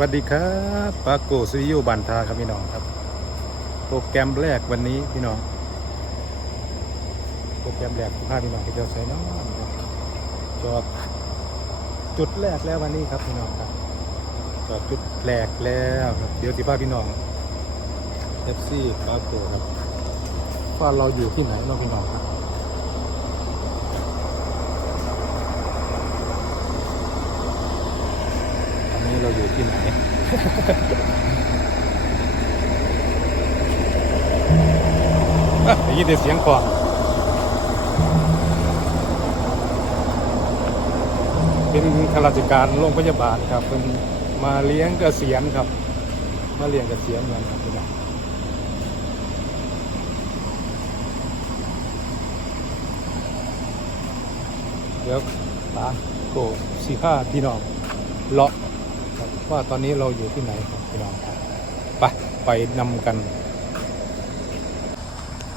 วัสดีครับปาโกซุยยูบันทาครับพี่น้องครับ โปรแกรมแรกวันนี้พี่น้อง โปรแกรมแรกที่พาพี่น้องไปเที่ยวไซน้องครับจอดจุดแรกแล้ววันนี้ครับพี่น้องครับจอดจุดแรกแล้วครับเดี๋ยวที่พาพี่น้องเอฟซีปาโกครับว่าเราอยู่ที่ไหนน้องพี่น้องครับ ตอ นี้เราอยู่ที่ไหนอะได้ยินแต่เสียงก่อนเป็นข้าราชการโรงพยาบาลครับเป็นมาเลี้ยงเกษียณครับ มาเลี้ยงกเกษียณกันครับพี่น้องเดี๋ยวตาโกสีข้าพี่น้องเลาะ ครับว่าตอนนี้เราอยู่ที่ไหนครับพี่น้องครับไปไปนำกัน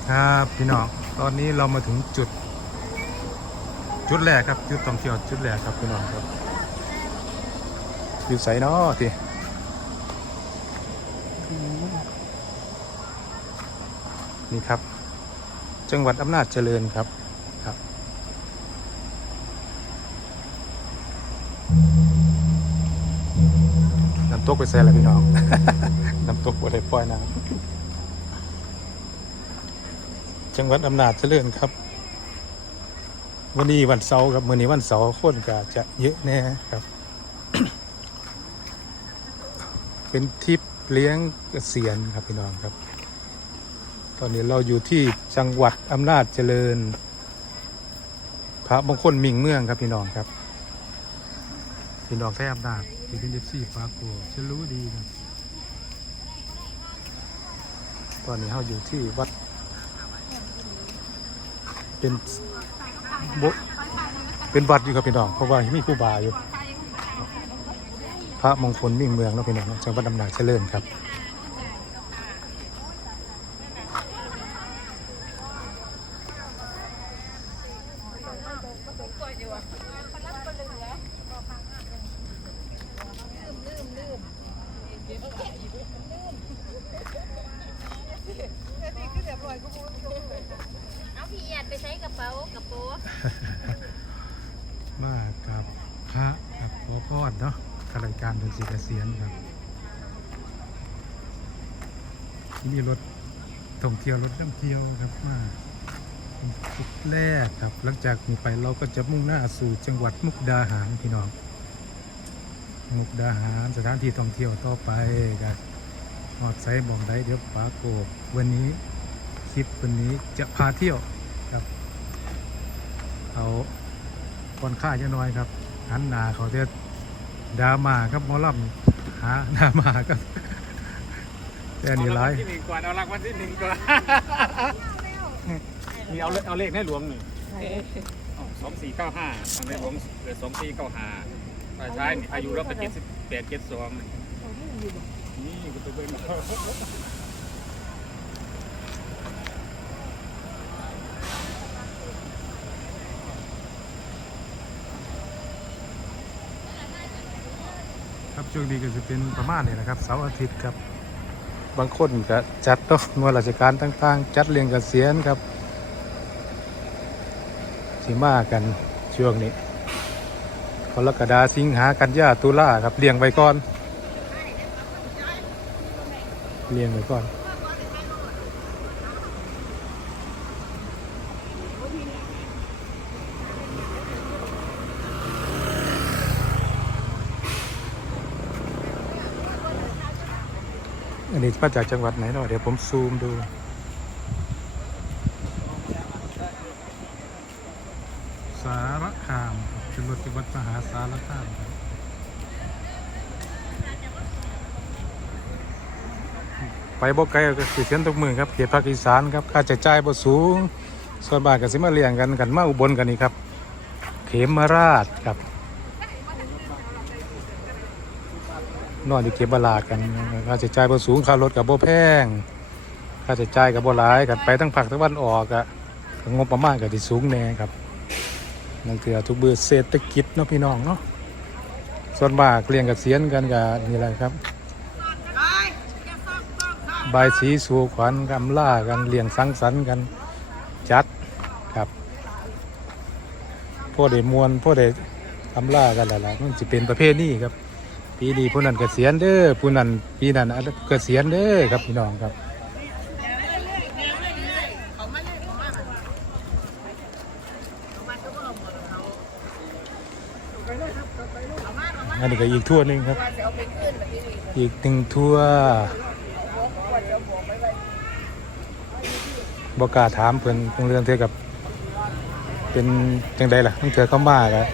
ครับพี่น้องตอนนี้เรามาถึงจุด จุดแรกครับ จุดท่องเที่ยวจุดแรกครับพี่น้องครับอยู่ใสเนาะทีนี่ครับ จังหวัดอำนาจเจริญครับครับ น้ำตกไปใส่ละพี่น้อง น้ำตกบ่ได้ปล่อยน้ำจังหวัดอำนาจเจริญครับ วันนี้วันเสาร์ครับมื่อนี้วันเสาร์คนก็จะเยอะแน่ครับ เป็นทริปเลี้ยงเกษียณครับพี่น้องครับ ตอนนี้เราอยู่ที่จังหวัดอำนาจเจริญ พระมงคลมิงเมืองครับพี่น้องครับ พี่น้องแท้อำนาจ ที่เป็นเอฟซีปาโกจะรู้ดีครับตอนนี้เราอยู่ที่วัด เป็นบเป็นวัดอยู่ครับพี่น้อง เพราะว่ามีครูบาอยู่ พระมงคลมิ่งเมืองเนาะพี่น้องจังหวัดอำนาเจริญครับ เอาพี่แอดไปใช้กระเป๋ากระโปรงมากับพระกับหลวงพ่อเนาะข้าราชการเป็นสีเกษียณครับ มีรถท่องเที่ยวรถท่องเที่ยวครับมาจุดแรกครับ หลังจากนี้ไปเราก็จะมุ่งหน้าสู่จังหวัดมุกดาหารพี่น้อง มุกดาหารสถานที่ท่องเที่ยวต่อไปครับหอดไซบอกได้เดี๋ยวปาโกบวันนี้คลิปวันนี้จะพาเที่ยวครับ เอาค่อนข้างจะน้อยครับหันหนาเขาจะดราม่าครับหมอลำหาดราม่าครับแต่อันนี่ร้ายที่หนึ่งก่อนเอารางวัลที่หนึ่งก่อนนี่เอาเลเอาเลขในหลวงหนึ่งสองสี่เก้าห้าเอาในหลวงเหลือสองสี่เก้าห้า ฝ่ายชายนี่อายุเราเป็นเจ็ดสิบแปดเจ็ดสองนี่ก็ตัวเบิ้ลๆครับช่วงนี้ก็จะเป็นประมาณนี้นะครับเสาร์อาทิตย์ครับ บางคนก็จัดโต๊ะหน่วยราชการต่างๆ จัดเลี้ยงเกษียณครับสิมากันช่วงนี้ กรกฎาสิงหากันยาตุลาครับเลี้ยงไว้ก่อนเลี้ยงไว้ก่อนอันนี้มาจากจังหวัดไหนเนาะเดี๋ยวผมซูมดู สารคามครับเป็นรถจังหวัดมหาสารคามครับไปบ่ไกลก็สิเสียนตกมือครับเขตภาคอีสานครับค่าใช้จ่ายบ่สูง ส่วนบานก็สิมาเลี้ยงกันกันมาอุบลกันนี่ครับ เขมราชครับนอนอยู่เก็บบาลาดกันค่าใช้จ่ายบ่สูงค่ารถกับบ่แพงค่าใช้จ่ายกับบ่หลายกันไปทั้งภาคตะวันออกอะงบประมาณก็ที่สูงแน่ครับ นั่นคือทุกเบอเศรษฐกิจเนาะพี่น้องเนาะส่วนมากเลี้ยงเกษียณกันกับนี่แหละครับบายสีสู่ขวัญกำล่ากันเลี้ยงสังสรรค์กันจัดครับพวกเด็มวนพวกเด็กำล่ากันแหละมันจะเป็นประเภทนี้ครับ ปีนี้ผู้นั้นเกษียณเด้อผู้นั้นปีนั้นเกษียณเด้อครับพี่น้องครับ อันนี้ก็อีกทั่วหนึ่งครับ อีกหนึ่งทั่วบอกล้าถามเพิ่นเพิ่นเรื่องเทือกับ เป็นจังใดล่ะทั้งเทือเข้ามาครับ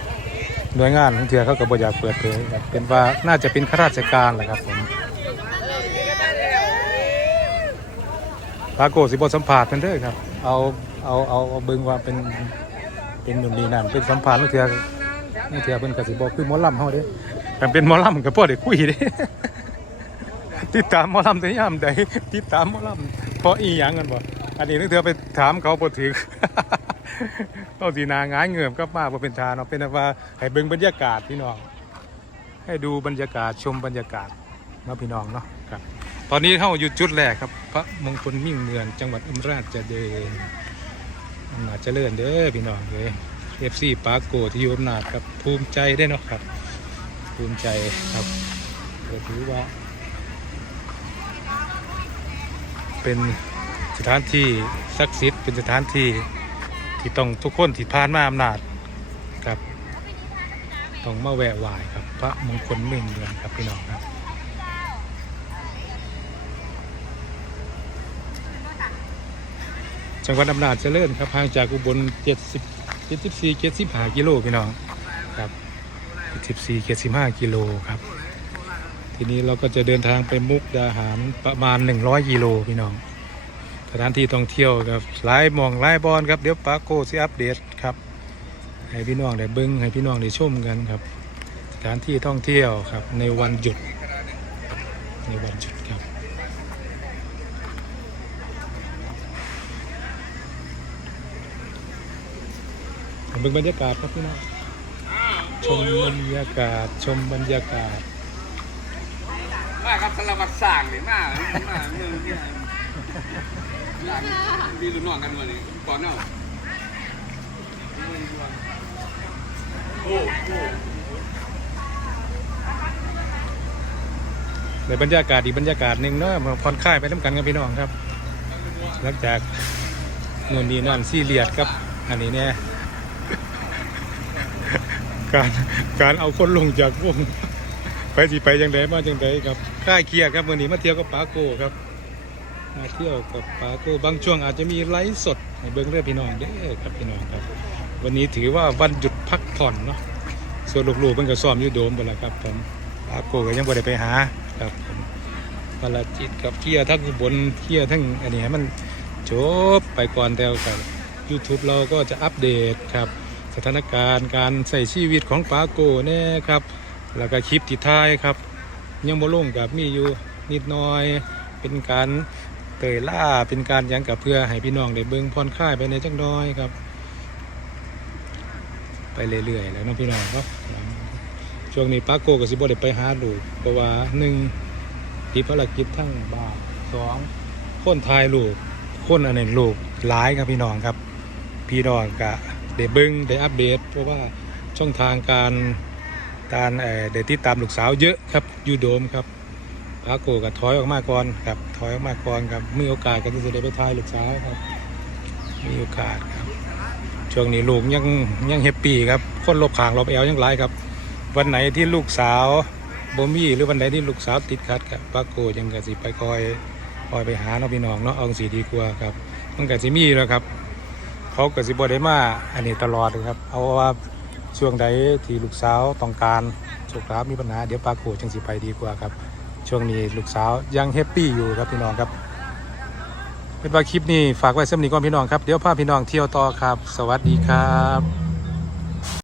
หน่วยงานทั้งเทือเขาก็บ่อยากเปิดเผยครับเป็นว่าน่าจะเป็นข้าราชการแหละครับผมปรากฏสิบสัมผัสเพิ่นเด้อครับ เอาเอาเอาเอาเบิ่งว่าเป็นเป็นหนุ่มนี่นั่นเป็นสัมผัสทั้งเทือ นี่เถื่อเพิ่นก็สิบอกคือหมอลำเฮาเด้แต่เป็นหมอลำก็พอได้คุยเด้ติดตามหมอลำแต่ยามใดติดตามหมอลำเพราะอีหยังกันบ่อันนี้นึกเถื่อไปถามเขาบ่ถึกเอาสีนางายเงือบกลับมาบ่เป็นทานเนาะเป็นว่าให้เบิ่งบรรยากาศพี่น้อง ให้ดูบรรยากาศชมบรรยากาศเนาะพี่น้องเนาะครับ ตอนนี้เฮาอยู่จุดแรกครับ พระมงคลมิ่งเมืองจังหวัดอุบลราชเดชอำนาจเจริญเด้อพี่น้องเด้ เอฟซีปาโกที่อยู่อำนาจครับภูมิใจได้เนาะครับ ภูมิใจครับก็ถือว่า เป็นสถานที่ศักดิ์สิทธิ์เป็นสถานที่ที่ต้องทุกคนที่ผ่านมาอำนาจครับต้องมาแวะไหว้ครับ พระมงคลเมืองเมืองครับพี่น้องครับจังหวัดอำนาจเจริญครับห่างจากอุบล 70 74 75กิโลพี่น้องครับ14 75กิโลครับ ทีนี้เราก็จะเดินทางไปมุกดาหารประมาณ100กิโลพี่น้องสถานที่ท่องเที่ยวครับหลายหมองหลายบอนครับเดี๋ยวปาโก้สิอัปเดตครับให้พี่น้องได้เบิ้งให้พี่น้องได้ชมกันครับสถานที่ท่องเที่ยวครับในวันหยุดในวันหยุดครับ เบิ่งบรรยากาศครับพี่น้องชมบรรยากาศชมบรรยากาศมาครับสารวัตรสร้างเนี่ยมามาเมืองเนี่ยมีรุ่นน้องกันมาเนี่ยก่อนเนาะโอ้โหในบรรยากาศอีกบรรยากาศหนึ่งเนาะผ่อนคลายไปน้ำกันกับพี่น้องครับ หลังจากนู่นนี่นั่นซี่เรียสครับ อันนี้เนี่ย การการเอาคนลงจากวงไปสิไปจังไดมาจังไดครับค่ายเคียครับวันนี้มาเที่ยวกับปาโก้ครับมาเที่ยวกับปาโก้บางช่วงอาจจะมีไลฟ์สดให้เบิ่งเรื่องพี่น้องเด้อครับพี่น้องครับ วันนี้ถือว่าวันหยุดพักผ่อนเนาะส่วนลูกๆเพิ่นก็ซ้อมอยู่โดมไปแล้วครับผมปาโก้ก็ยังบ่ได้ไปหาครับผมภารจิตกับเที่ยวทั้งบลเที่ยวทั้งอันนี้มันจบไปก่อนแล้วกับ YouTube เราก็จะอัปเดตครับ สถานการณ์การใส่ชีวิตของปาโก้แน่ครับ แล้วก็คลิปที่ท้ายครับ ยังบ่ลงกับมีอยู่นิดหน่อย เป็นการเตยล่าเป็นการยังกับเพื่อให้พี่น้องได้เบิ่งผ่อนคลายไปในจักหน้อยครับ ไปเรื่อยๆแล้วน้องพี่น้องครับช่วงนี้ปาโก้ก็สิบ่ได้ไปหาลูกเพราะว่าหนึ่งติดภารกิจทั้งบ้านสองคนทายลูกคนอันนี้ลูกหลายครับพี่น้องครับ พี่น้องก็ ได้เบิ่งได้อัปเดตเพราะว่าช่องทางการการเด้ติดตามลูกสาวเยอะครับยูโดมครับปาโกก็ถอยออกมาก่อนครับถอยออกมาก่อนครับมีโอกาสก็จะได้ไปทายลูกสาวครับ มีโอกาสครับ ช่วงนี้ลูกยังยังแฮปปี้ครับคนรอบขางรอบแอวยังหลครับ วันไหนที่ลูกสาวบ่มีหรือวันไหนที่ลูกสาวติดขัดครับปาโกยังกสิไปคอยคอยไปหาน้องพี่น้องเนาะเอาสีดีกว่าครับมันกสิมีแล้วครับ เขาเกิดสิบ่ได้มาอันนี้ตลอดเลยครับ เอาว่าช่วงใดที่ลูกสาวต้องการสุขภาพมีปัญหาเดี๋ยวปลาโกจังสิไปดีกว่าครับ ช่วงนี้ลูกสาวยังแฮปปี้อยู่ครับพี่น้องครับ เป็นว่าคลิปนี้ฝากไว้สำหรับนีก่อนพี่น้องครับ เดี๋ยวพาพี่น้องเที่ยวต่อครับ สวัสดีครับ